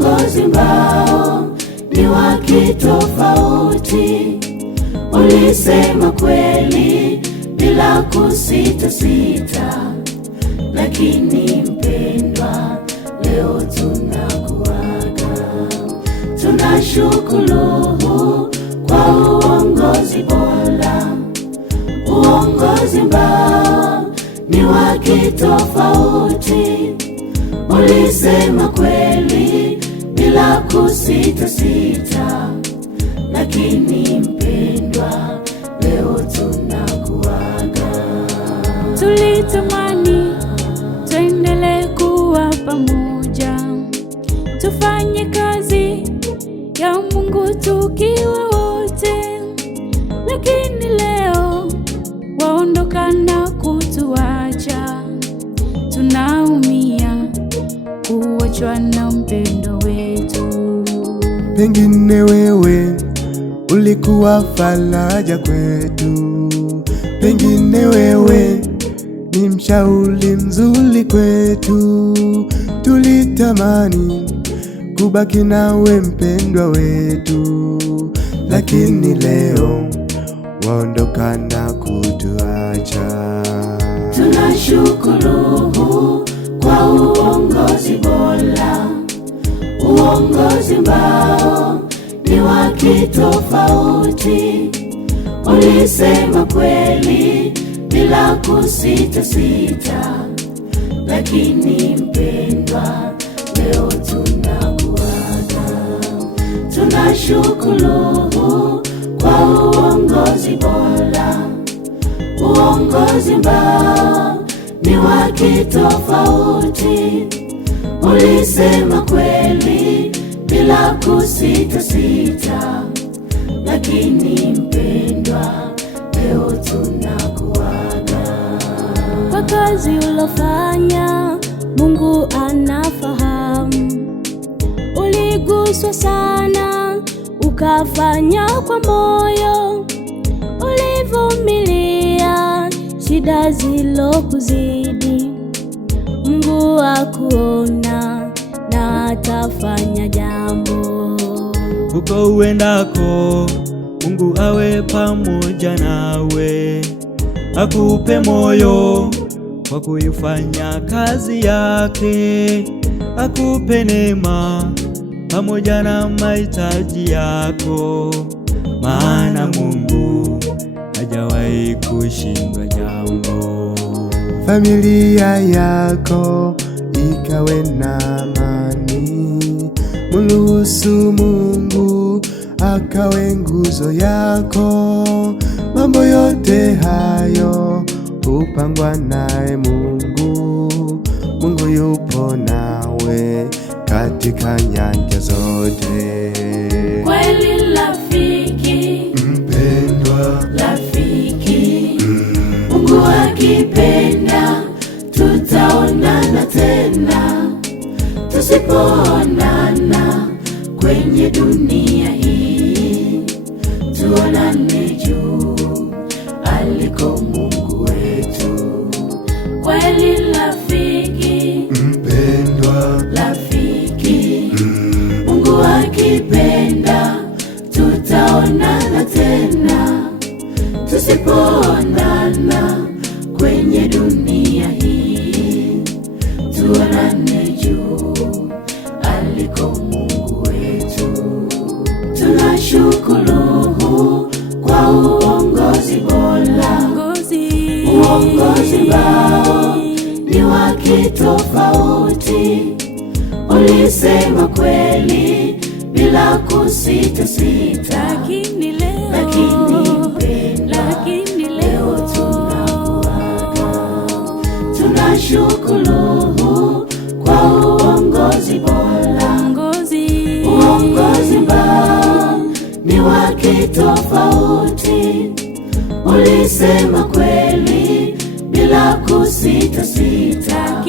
uongozi ambao ni wa kitofauti. Ulisema kweli bila kusita sita, lakini mpendwa, leo tunakuaga. Tunashukuru kwa uongozi bora, uongozi ambao ni wa kitofauti. Ulisema kweli bila kusita sita, lakini mpendwa, leo tunakuaga. Tulitamani tuendelee kuwa pamoja, tufanye kazi ya Mungu tukiwa wote, lakini leo waondoka na kutuacha. Tunaumia kuachwa na mpendo wetu. Pengine wewe ulikuwa faraja kwetu, pengine wewe ni mshauri mzuri kwetu. Tulitamani kubaki nawe mpendwa wetu, lakini leo waondoka na kutuacha. Tunashukuru kwa uongozi bora, uongozi ambao ni wa kitofauti. Ulisema kweli bila kusita sita, lakini mpendwa, leo tunakuaga. Tunashukuru kwa uongozi bora, uongozi ambao ni wa kitofauti. Ulisema kweli bila kusita sita, lakini mpendwa, leo tunakuaga. Kwa kazi ulofanya Mungu anafahamu. Uliguswa sana ukafanya kwa moyo, ulivumilia shida zilokuzidi. Mungu akuona na atafanya jambo. Huko uendako Mungu awe pamoja nawe, akupe moyo kwa kuifanya kazi yake, akupe neema pamoja na mahitaji yako, maana Mungu hajawahi kushindwa jambo. Familia yako ikawe na amani, mruhusu Mungu akawe nguzo yako. Mambo yote hayo hupangwa naye Mungu. Mungu yupo nawe katika nyanja zote. Kweli rafiki, mpendwa rafiki, Mungu akipenda tutaonana tena. Tusipoonana kwenye dunia hii, tuonane juu aliko Mungu wetu. Kweli rafiki, mpendwa rafiki, Mungu akipenda tutaonana tena. Tusipoonana kwenye dunia hii, tuonane juu aliko Mungu wetu. Tunashukuru kwa uongozi bora, uongozi ambao ni wa kitofauti. Ulisema kweli bila kusita sita, lakini mpendwa, leo tunakuaga. Tunashukuru kwa uongozi bora, uongozi ambao ni wa kitofauti. Ulisema kweli bila kusita sita,